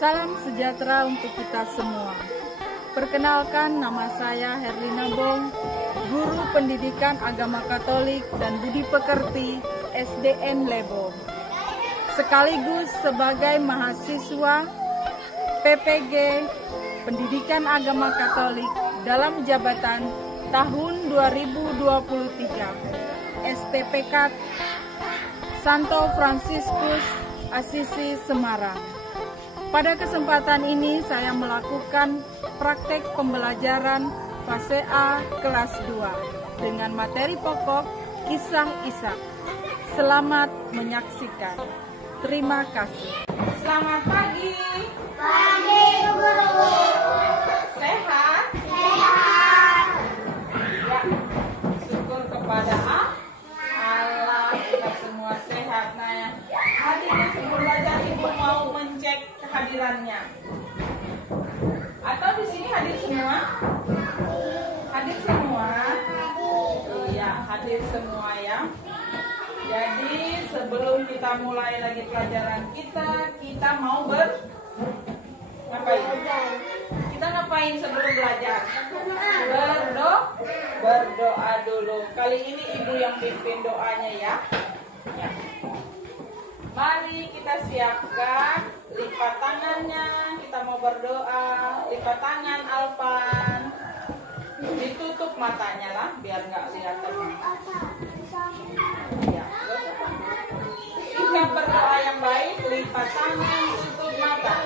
Salam sejahtera untuk kita semua. Perkenalkan, nama saya Herlina Bong, Guru Pendidikan Agama Katolik dan Budi Pekerti SDN Lebong, sekaligus sebagai mahasiswa PPG Pendidikan Agama Katolik dalam jabatan tahun 2023 STPK Santo Fransiskus Assisi Semarang. Pada kesempatan ini saya melakukan praktek pembelajaran fase A kelas 2 dengan materi pokok Kisah Ishak. Selamat menyaksikan. Terima kasih. Selamat pagi. Pagi, Guru. Sehat? Sehat. Ya, syukur kepada Allah kita semua sehat. Nah, hadirin sebelum belajar Ibu mau mencek kehadirannya. Atau di sini hadir semua? Hadir semua? Iya, hadir semua ya. Jadi sebelum kita mulai lagi pelajaran kita mau ngapain? Kita ngapain sebelum belajar? Berdoa dulu. Kali ini Ibu yang pimpin doanya ya. Mari kita siapkan, lipat tangannya, kita mau berdoa. Lipat tangan Alpan, ditutup matanya lah biar nggak lihat teman. Ya, kita berdoa yang baik, lipat tangan, tutup mata.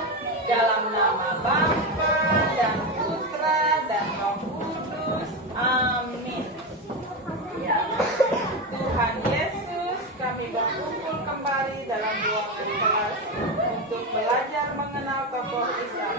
Dalam nama Bapa dan Putra dan Roh Kudus, amin. Ya. Tuhan Yesus, kami berkumpul kembali dalam ruangan kelas untuk belajar mengenal tokoh Ishak.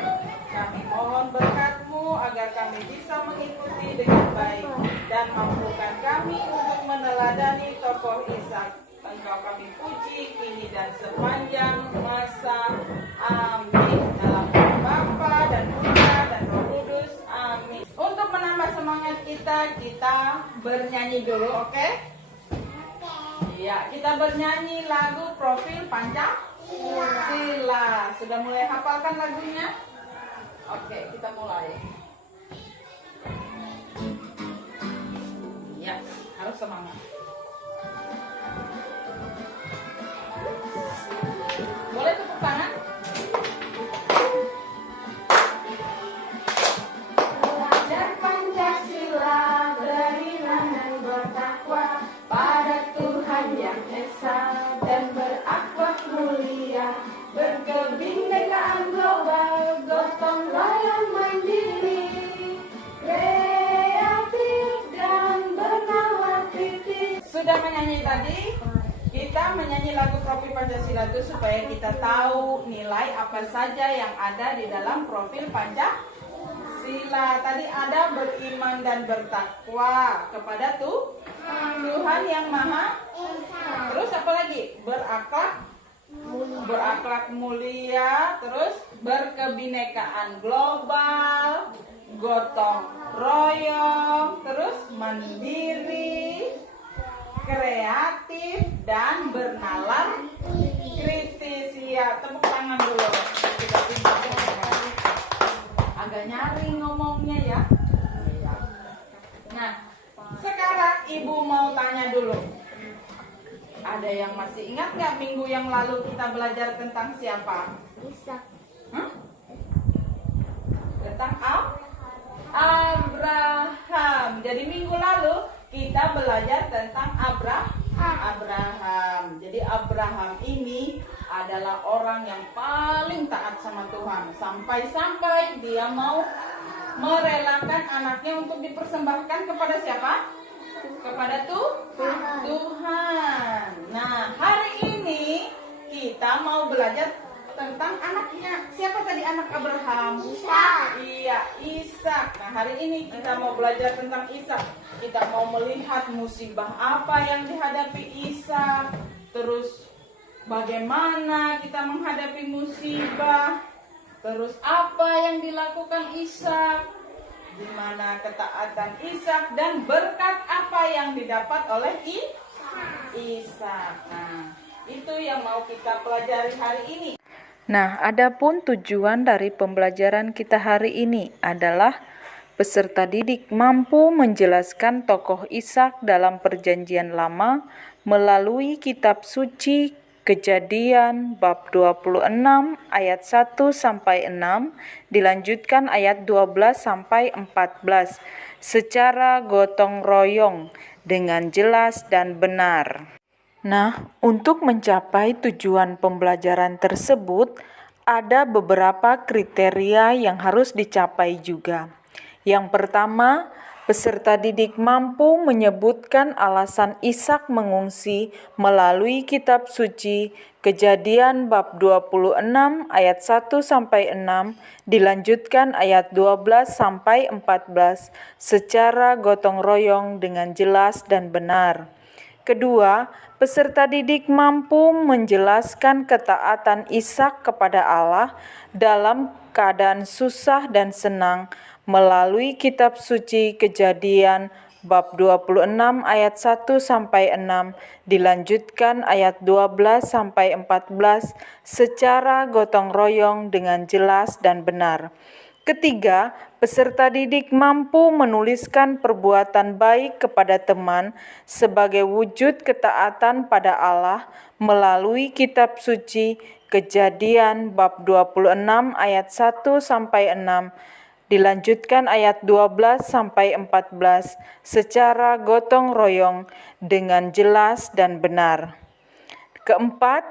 Kami mohon berkat-Mu agar kami bisa mengikuti dengan baik dan mampukan kami untuk meneladani tokoh Ishak. Engkau kami puji kini dan sepanjang masa. Amin. Dalam nama Bapa dan Putra dan Roh Kudus. Amin. Untuk menambah semangat kita bernyanyi dulu, oke? Iya, kita bernyanyi lagu Profil Pancasila. Sudah mulai hafalkan lagunya? Oke, kita mulai. Ya, harus semangat. Boleh tepuk tangan? Belajar Pancasila, beriman dan bertakwa pada Tuhan Yang Esa dan berakhlak mulia, berkebinekaan global, gotong royong mandiri, kreatif dan bernalar kritis. Sudah menyanyi tadi? Kita menyanyi lagu Profil Pancasila itu supaya kita tahu nilai apa saja yang ada di dalam profil Pancasila. Tadi ada beriman dan bertakwa kepada Tuhan Yang Maha Esa. Terus apa lagi? Berakhlak mulia, terus berkebinekaan global, gotong royong, terus mandiri, kreatif dan bernalar kritis. Ya, tepuk tangan dulu. Kita agak nyaring ngomongnya ya. Nah, sekarang Ibu mau tanya dulu. Ada yang masih ingat nggak minggu yang lalu kita belajar tentang siapa? Ishak. Tentang Abraham. Jadi minggu lalu kita belajar tentang Abraham. Jadi Abraham ini adalah orang yang paling taat sama Tuhan. Sampai-sampai dia mau merelakan anaknya untuk dipersembahkan kepada siapa? Kepada Tuhan. Nah, hari ini kita mau belajar tentang anaknya. Siapa tadi anak Abraham? Ishak. Iya, Ishak. Nah, hari ini kita mau belajar tentang Ishak. Kita mau melihat musibah apa yang dihadapi Ishak. Terus bagaimana kita menghadapi musibah. Terus apa yang dilakukan Ishak. Di mana ketaatan Ishak dan berkat apa yang didapat oleh Ishak. Nah, itu yang mau kita pelajari hari ini. Nah, adapun tujuan dari pembelajaran kita hari ini adalah peserta didik mampu menjelaskan tokoh Ishak dalam Perjanjian Lama melalui kitab suci Kejadian bab 26 ayat 1 sampai 6 dilanjutkan ayat 12 sampai 14 secara gotong royong dengan jelas dan benar. Nah, untuk mencapai tujuan pembelajaran tersebut, ada beberapa kriteria yang harus dicapai juga. Yang pertama, peserta didik mampu menyebutkan alasan Ishak mengungsi melalui kitab suci Kejadian bab 26 ayat 1 sampai 6 dilanjutkan ayat 12 sampai 14 secara gotong royong dengan jelas dan benar. Kedua, peserta didik mampu menjelaskan ketaatan Ishak kepada Allah dalam keadaan susah dan senang melalui kitab suci Kejadian bab 26 ayat 1 sampai 6 dilanjutkan ayat 12 sampai 14 secara gotong royong dengan jelas dan benar. Ketiga, peserta didik mampu menuliskan perbuatan baik kepada teman sebagai wujud ketaatan pada Allah melalui kitab suci Kejadian bab 26 ayat 1 sampai 6 dilanjutkan ayat 12 sampai 14 secara gotong royong dengan jelas dan benar. Keempat,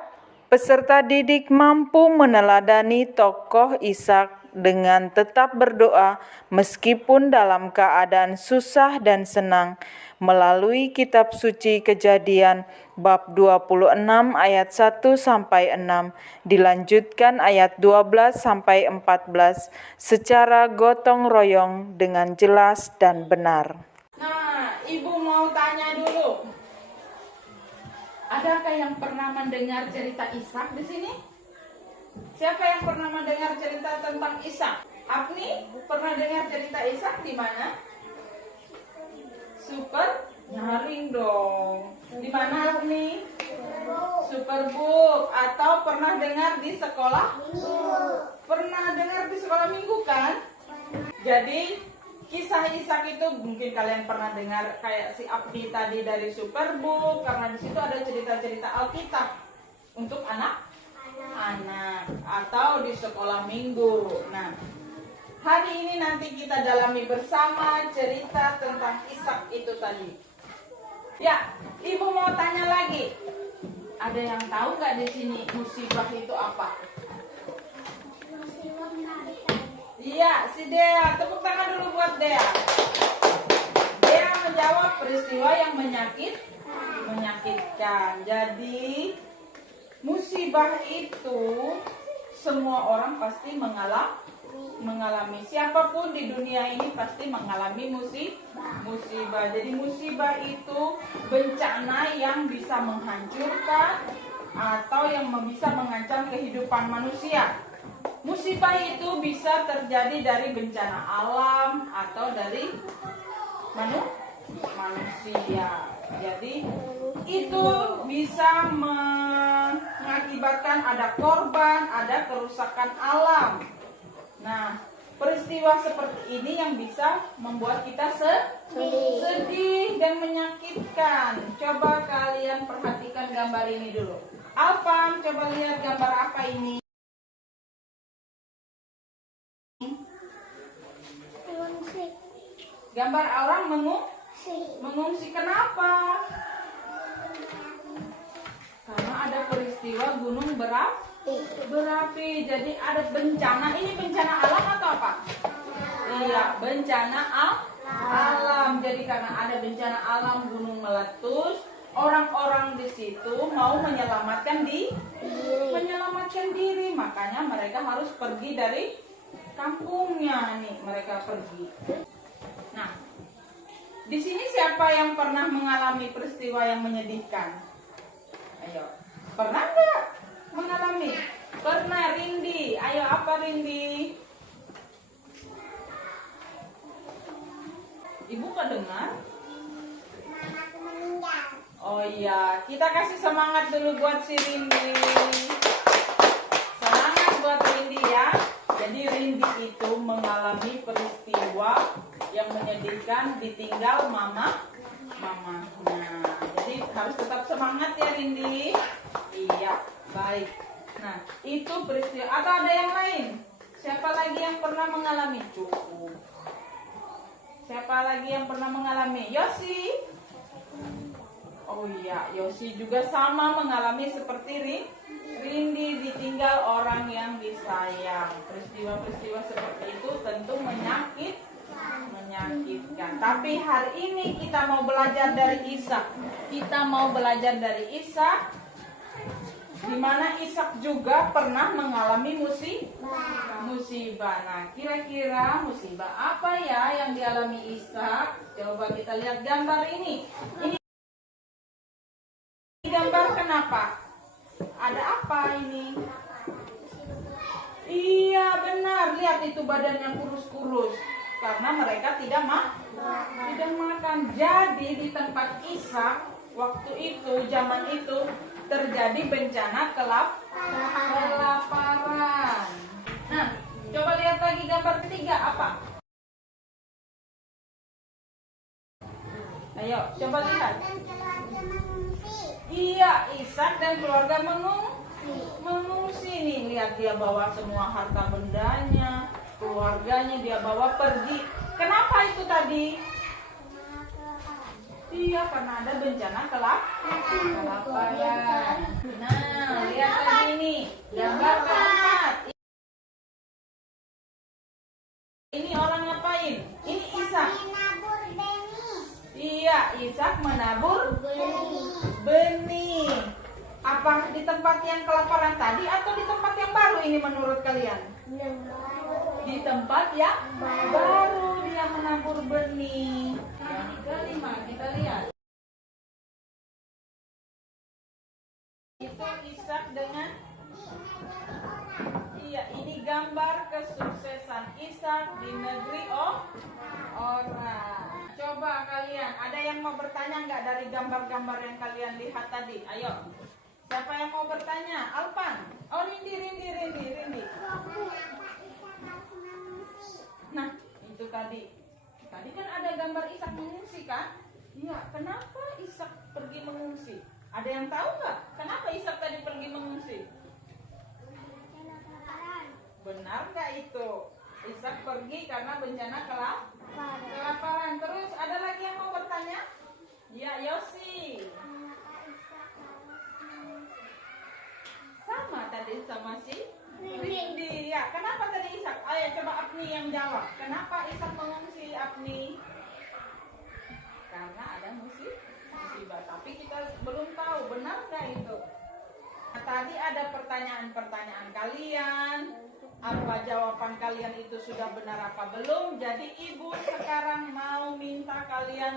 peserta didik mampu meneladani tokoh Ishak dengan tetap berdoa meskipun dalam keadaan susah dan senang melalui kitab suci Kejadian bab 26 ayat 1 sampai 6 dilanjutkan ayat 12 sampai 14 secara gotong royong dengan jelas dan benar. Nah, Ibu mau tanya dulu. Adakah yang pernah mendengar cerita Ishak di sini? Siapa yang pernah mendengar cerita tentang Ishak? Apni pernah dengar cerita Ishak di mana? Super nyaring dong. Di mana Apni? Superbook. Atau pernah dengar di sekolah? Pernah dengar di sekolah minggu kan? Jadi kisah Ishak itu mungkin kalian pernah dengar kayak si Apni tadi dari Superbook, karena di situ ada cerita-cerita Alkitab untuk anak atau di sekolah minggu. Nah, hari ini nanti kita dalami bersama cerita tentang Ishak itu tadi. Ya, Ibu mau tanya lagi. Ada yang tahu nggak di sini musibah itu apa? Iya, si Dea. Tepuk tangan dulu buat Dea. Dea menjawab peristiwa yang menyakitkan. Jadi musibah itu semua orang pasti mengalami. Siapapun di dunia ini pasti mengalami musibah. Jadi musibah itu bencana yang bisa menghancurkan atau yang bisa mengancam kehidupan manusia. Musibah itu bisa terjadi dari bencana alam atau dari manusia. Jadi itu bisa mengakibatkan ada korban, ada kerusakan alam. Nah, peristiwa seperti ini yang bisa membuat kita sedih dan menyakitkan. Coba kalian perhatikan gambar ini dulu. Alfam, coba lihat gambar apa ini? Gambar orang mengungsi. Kenapa? Karena ada peristiwa gunung berapi. Jadi ada bencana. Ini bencana alam atau apa? Iya, bencana alam. Jadi karena ada bencana alam, gunung meletus, orang-orang di situ mau menyelamatkan diri. Makanya mereka harus pergi dari kampungnya nih, mereka pergi. Nah, di sini siapa yang pernah mengalami peristiwa yang menyedihkan? Ayo, pernah nggak mengalami? Pernah, Rindi. Ayo, apa Rindi? Ibu nggak dengar? Mamaku meninggal. Oh iya, kita kasih semangat dulu buat si Rindi. Semangat buat Rindi ya. Jadi Rindi itu mengalami peristiwa yang menyedihkan, ditinggal mamanya. Jadi harus tetap semangat ya Rindi. Iya, baik. Nah, itu peristiwa. Atau ada yang lain? Siapa lagi yang pernah mengalami? Cukup. Siapa lagi yang pernah mengalami? Yosi. Oh iya, Yosi juga sama mengalami seperti Rindi, ditinggal orang yang disayang. Peristiwa-peristiwa seperti itu tentu menyakitkan. Tapi hari ini kita mau belajar dari Ishak. Di mana Ishak juga pernah mengalami musibah. Nah, kira-kira musibah apa ya yang dialami Ishak? Coba kita lihat gambar ini. Ini gambar kenapa? Ada apa ini? Iya benar, lihat itu badannya kurus-kurus. Karena mereka tidak makan. Jadi di tempat Ishak waktu itu, zaman itu terjadi bencana kelaparan. Nah, coba lihat lagi gambar ketiga apa? Ayo, coba lihat. Iya, Ishak dan keluarga mengungsi nih. Lihat dia bawa semua harta bendanya, keluarganya dia bawa pergi. Kenapa itu tadi? Iya, karena ada bencana kelaparan. Nah, lihat lagi nih, gambar keempat. Ini orang ngapain? Ini Ishak. Iya, Ishak menabur benih. Apa di tempat yang kelaparan tadi atau di tempat yang baru ini menurut kalian? Di tempat yang baru dia menabur benih. Yang kelima kita lihat. Itu Ishak dengan ini gambar kesuksesan Ishak di negeri orang. Coba kalian, ada yang mau bertanya nggak dari gambar-gambar yang kalian lihat tadi? Ayo, siapa yang mau bertanya? Alpan? Oh, Rindi. Nah, itu tadi kan ada gambar Ishak mengungsi kan? Iya, kenapa Ishak pergi mengungsi? Ada yang tahu nggak? Kenapa Ishak tadi pergi mengungsi? Benar nggak itu? Ishak pergi karena bencana kelaparan. Terus ada lagi yang mau bertanya? Ya, Yosi. Sama tadi sama si Rindi. Ya, kenapa tadi Ishak? Ayo coba Apni yang jawab. Kenapa Ishak mengungsi, Apni? Karena ada musibah. Tapi kita belum tahu benar nggak itu. Nah, tadi ada pertanyaan-pertanyaan kalian. Apa jawaban kalian itu sudah benar apa belum? Jadi ibu sekarang mau minta kalian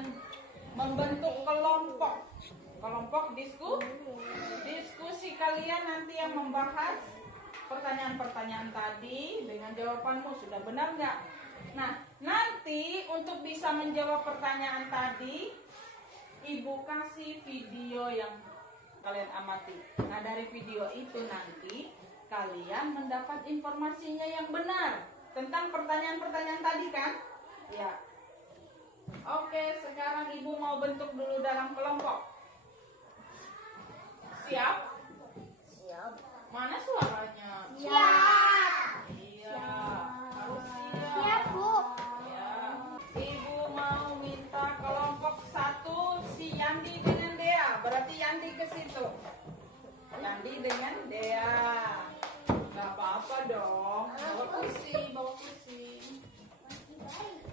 membentuk kelompok diskusi kalian nanti yang membahas pertanyaan-pertanyaan tadi dengan jawabanmu sudah benar nggak? Nah, nanti untuk bisa menjawab pertanyaan tadi, ibu kasih video yang kalian amati. Nah, dari video itu nanti kalian mendapat informasinya yang benar tentang pertanyaan-pertanyaan tadi kan? Ya. Oke, sekarang ibu mau bentuk dulu dalam kelompok. Siap? Siap. Mana suaranya? Siap. Iya, harus siap. Siap, Bu. Ya. Ibu mau minta kelompok 1 si Yandi dengan Dea. Berarti Yandi ke situ. Yandi dengan Dea. Gak apa-apa dong. Bawa kursi.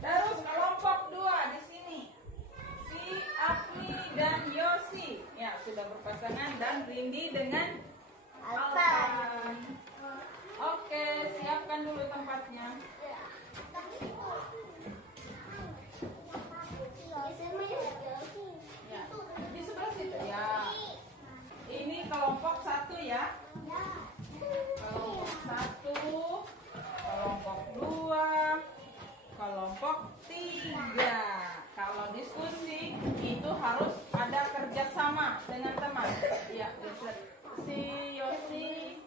Terus kelompok 2 di sini. Si Apni dan Yosi. Ya, sudah berpasangan dan Rindi dengan Alpan. Oke, siapkan dulu tempatnya. Ya, di sebelah situ ya. Ini kelompok 1 ya. Kelompok 1, kelompok 2, kelompok 3. Kalau diskusi itu harus ada kerjasama dengan teman. Ya, si Yosi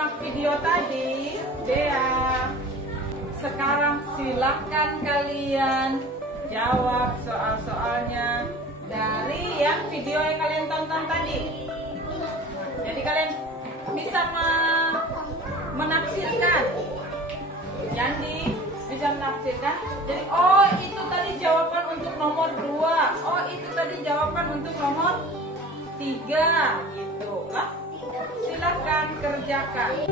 menyimak video tadi, Dea. Sekarang silahkan kalian jawab soal-soalnya dari yang video yang kalian tonton tadi. Jadi kalian bisa menafsirkan. Yandi bisa menafsirkan. Jadi oh itu tadi jawaban untuk nomor 2. Oh itu tadi jawaban untuk nomor 3. Gitu lah. Silahkan kerjakan.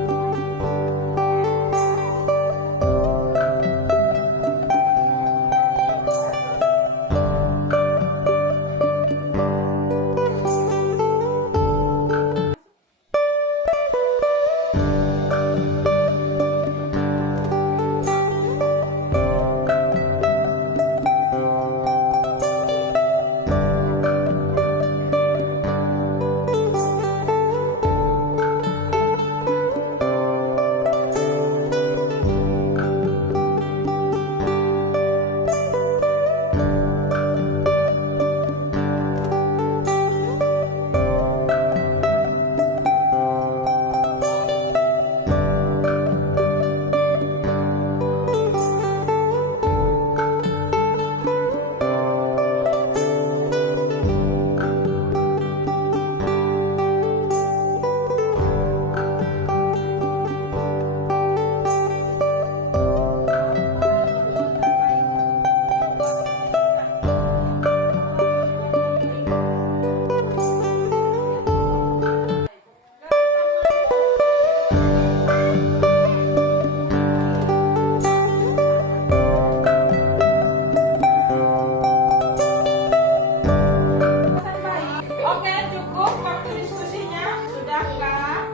Oke, cukup waktu diskusinya. Sudahkah?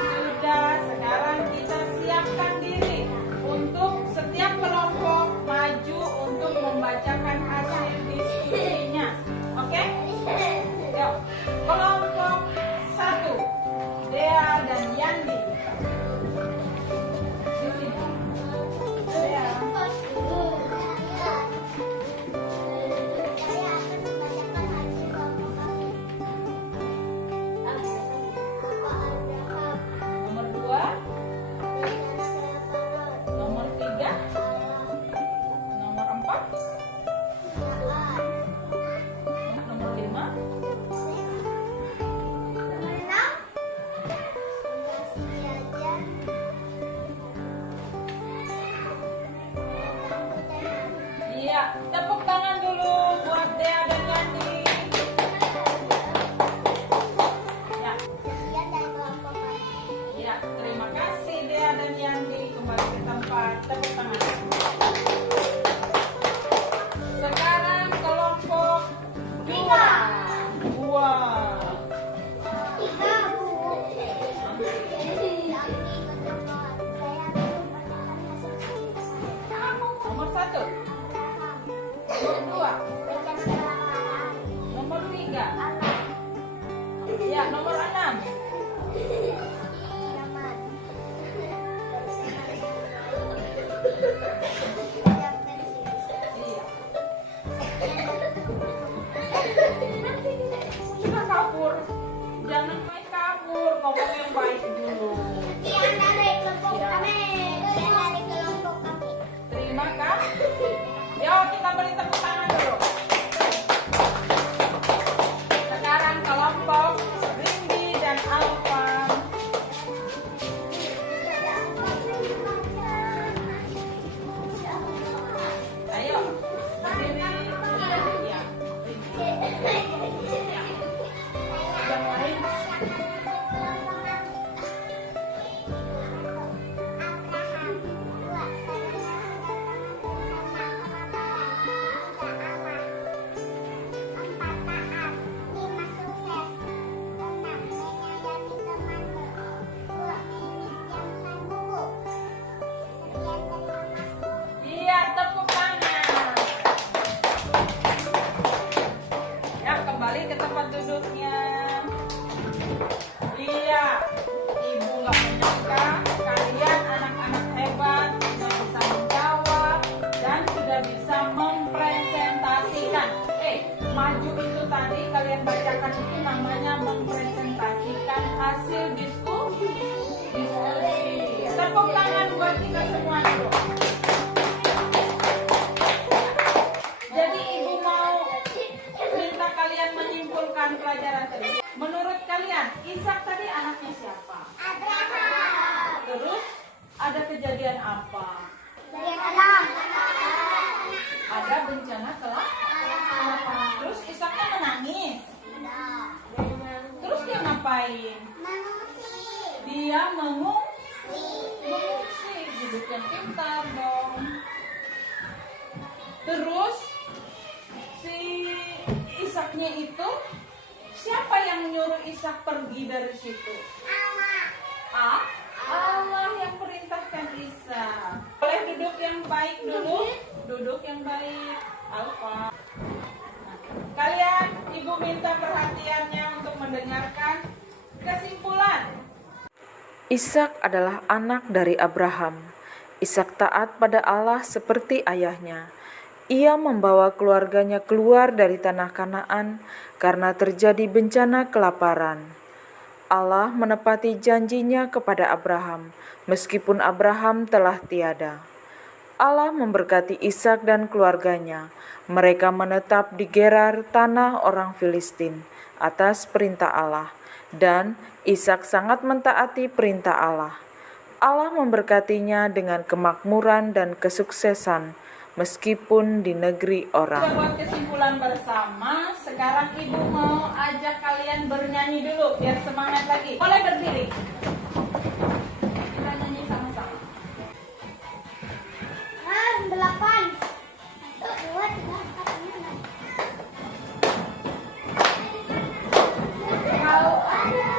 Sudah. Sekarang kita siapkan diri untuk setiap kelompok maju untuk membacakan hasil diskusinya. Oke? Yuk. Kelompok 1, Dea dan Yandi. Di sini. Dea. Nomor 2, nomor 3, nomor 4, nomor 5, iya, tepuk tangan dulu buat Dea dan Yandi. Ya, terima kasih Dea dan Yandi. Kembali ke tempat, tepuk tangan. Sekarang kelompok 2. Nomor 1, nomor 2, nomor 3, ya nomor 6. Iya. Sudah kabur. Jangan main kabur, ngomong yang baik dulu. Terima kasih. Yuk kita beri tepuk tangan dulu. Sekarang kelompok Rindy dan Alvan. Ayo berdiri. Ya. Yang lain. Iya, tepuk tangan. Ya, kembali ke tempat duduknya. Iya, Ibu nggak menyangka kalian anak-anak hebat sudah bisa menjawab dan sudah bisa mempresentasikan. Maju itu tadi kalian bacakan itu namanya mempresentasikan hasil diskusi. Tepuk tangan buat kita semua dulu. Jadi ibu mau minta kalian menyimpulkan pelajaran tadi. Menurut kalian, Ishak tadi anaknya siapa? Abraham. Terus ada kejadian apa? Dari alam. Ada bencana kelak. Terus Ishaknya menangis. Terus dia ngapain? Dia mengungsi. Hidup yang pintar dong. Terus si Ishaknya itu, siapa yang nyuruh Ishak pergi dari situ? Allah yang perintahkan Ishak. Boleh duduk yang baik dulu. Duduk yang baik. Alfa. Kalian, ibu minta perhatiannya untuk mendengarkan kesimpulan. Ishak adalah anak dari Abraham. Ishak taat pada Allah seperti ayahnya. Ia membawa keluarganya keluar dari tanah Kanaan karena terjadi bencana kelaparan. Allah menepati janjinya kepada Abraham, meskipun Abraham telah tiada. Allah memberkati Ishak dan keluarganya. Mereka menetap di Gerar, tanah orang Filistin, atas perintah Allah. Dan Ishak sangat mentaati perintah Allah. Allah memberkatinya dengan kemakmuran dan kesuksesan, meskipun di negeri Kita orang. buat kesimpulan bersama. Sekarang ibu mau ajak kalian bernyanyi dulu biar semangat lagi. Boleh berdiri. Kita nyanyi sama-sama. 6, 8. 1, 2, 3, 4, 5, 6. Kau ada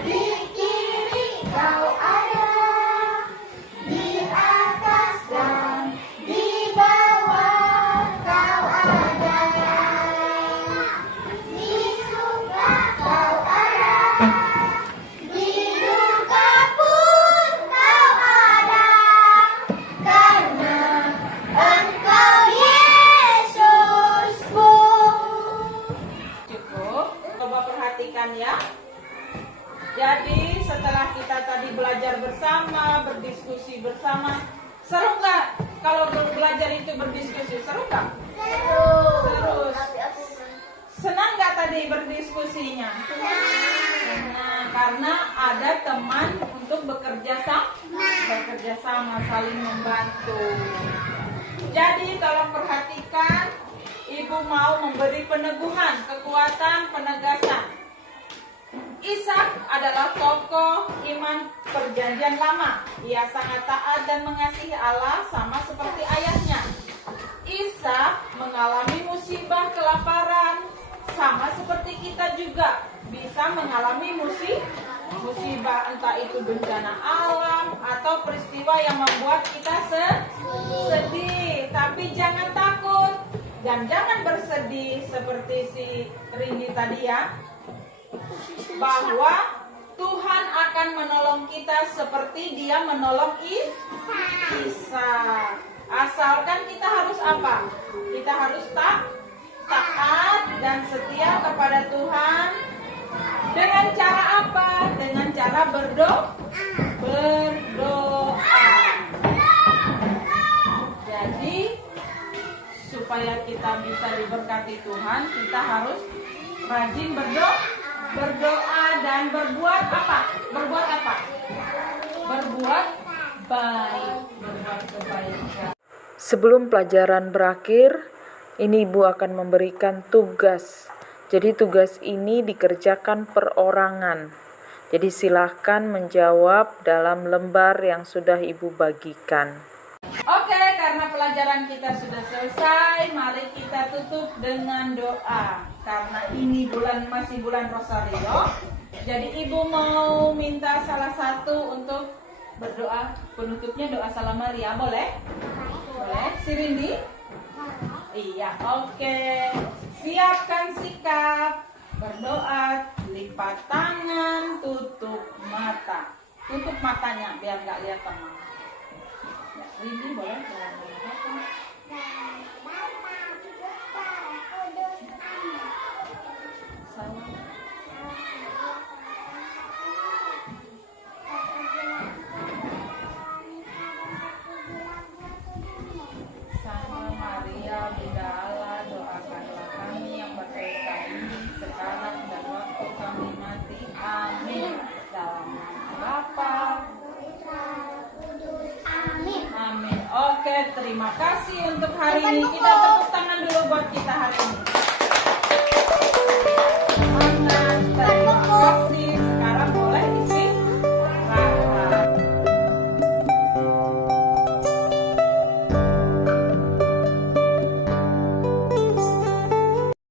di kiri, kau ada di atas dan di bawah, kau ada di surga, kau ada di duka pun, kau ada karena Engkau Yesusku. Cukup. Coba perhatikan ya. Jadi setelah kita tadi belajar bersama, berdiskusi bersama, seru nggak? Kalau belajar itu berdiskusi, seru nggak? Seru. Senang nggak tadi berdiskusinya? Senang. Karena ada teman untuk bekerja sama, saling membantu. Jadi tolong perhatikan, ibu mau memberi peneguhan, kekuatan, penegasan. Ishak adalah tokoh iman perjanjian lama. Ia sangat taat dan mengasihi Allah sama seperti ayahnya. Ishak mengalami musibah kelaparan, sama seperti kita juga bisa mengalami musibah, entah itu bencana alam atau peristiwa yang membuat kita sedih. Tapi jangan takut dan jangan bersedih seperti si Rini tadi ya, bahwa Tuhan akan menolong kita seperti Dia menolong Ishak. Asalkan kita harus apa? Kita harus taat dan setia kepada Tuhan. Dengan cara apa? Dengan cara berdoa. Jadi supaya kita bisa diberkati Tuhan, kita harus rajin berdoa dan berbuat apa? Berbuat baik, berbuat kebaikan. Sebelum pelajaran berakhir, ini Ibu akan memberikan tugas. Jadi tugas ini dikerjakan perorangan. Jadi silahkan menjawab dalam lembar yang sudah Ibu bagikan. Oke, karena pelajaran kita sudah selesai, mari kita tutup dengan doa. Karena ini masih bulan Rosario, jadi Ibu mau minta salah satu untuk berdoa. Penutupnya doa Salam Maria, boleh? Boleh? Si Rindi? Iya, oke. Siapkan sikap, berdoa, lipat tangan, tutup mata. Tutup matanya biar nggak lihat teman. Ya, Rindi boleh? terima kasih untuk hari ini. Kita tepuk tangan dulu buat kita hari ini.